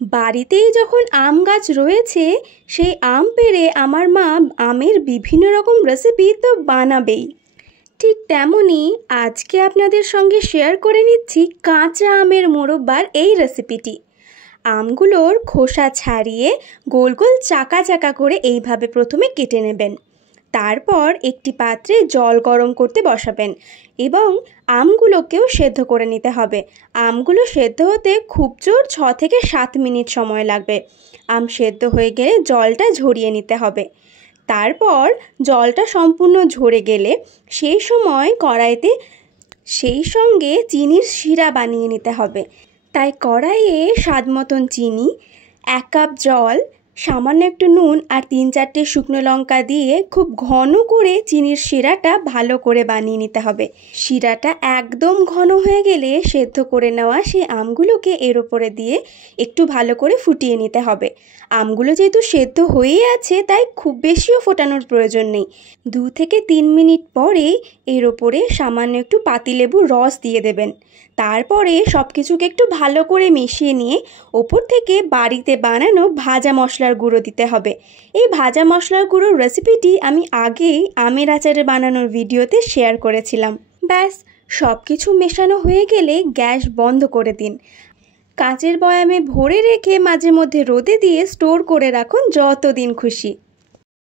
বাড়িতেই যখন আম গাছ রয়েছে, সেই আম পেড়ে আমার মা আমের বিভিন্ন রকম রেসিপি তো বানাবেই। ঠিক তেমনই আজকে আপনাদের সঙ্গে শেয়ার করে নিচ্ছি কাঁচা আমের মোরব্বার এই রেসিপিটি। আমগুলোর খোসা ছাড়িয়ে গোল গোল চাকা চাকা করে এইভাবে প্রথমে কেটে নেবেন। তারপর একটি পাত্রে জল গরম করতে বসাবেন এবং আমগুলোকেও সেদ্ধ করে নিতে হবে। আমগুলো সেদ্ধ হতে খুব জোর 6 থেকে 7 মিনিট সময় লাগবে। আম সেদ্ধ হয়ে গেলে জলটা ঝরিয়ে নিতে হবে। তারপর জলটা সম্পূর্ণ ঝরে গেলে সেই সময় কড়াইতে সেই সঙ্গে চিনির শিরা বানিয়ে নিতে হবে। তাই কড়াইয়ে স্বাদ মতন চিনি, 1 কাপ জল, সামান্য একটু নুন আর 3-4টে শুকনো লঙ্কা দিয়ে খুব ঘন করে চিনির শিরাটা ভালো করে বানিয়ে নিতে হবে। শিরাটা একদম ঘন হয়ে গেলে সেদ্ধ করে নেওয়া সেই আমগুলোকে এর উপরে দিয়ে একটু ভালো করে ফুটিয়ে নিতে হবে। আমগুলো যেহেতু সেদ্ধ হয়েই আছে তাই খুব বেশিও ফোটানোর প্রয়োজন নেই। 2 থেকে 3 মিনিট পরেই এর ওপরে সামান্য একটু পাতিলেবুর রস দিয়ে দেবেন। তারপরে সব কিছুকে একটু ভালো করে মিশিয়ে নিয়ে ওপর থেকে বাড়িতে বানানো ভাজা মশলার গুঁড়ো দিতে হবে। এই ভাজা মশলার গুঁড়োর রেসিপিটি আমি আগেই আমের আচারে বানানোর ভিডিওতে শেয়ার করেছিলাম। ব্যাস, সব কিছু মেশানো হয়ে গেলে গ্যাস বন্ধ করে দিন। কাঁচের বয়ামে ভরে রেখে মাঝে মধ্যে রোদে দিয়ে স্টোর করে রাখুন যতদিন খুশি।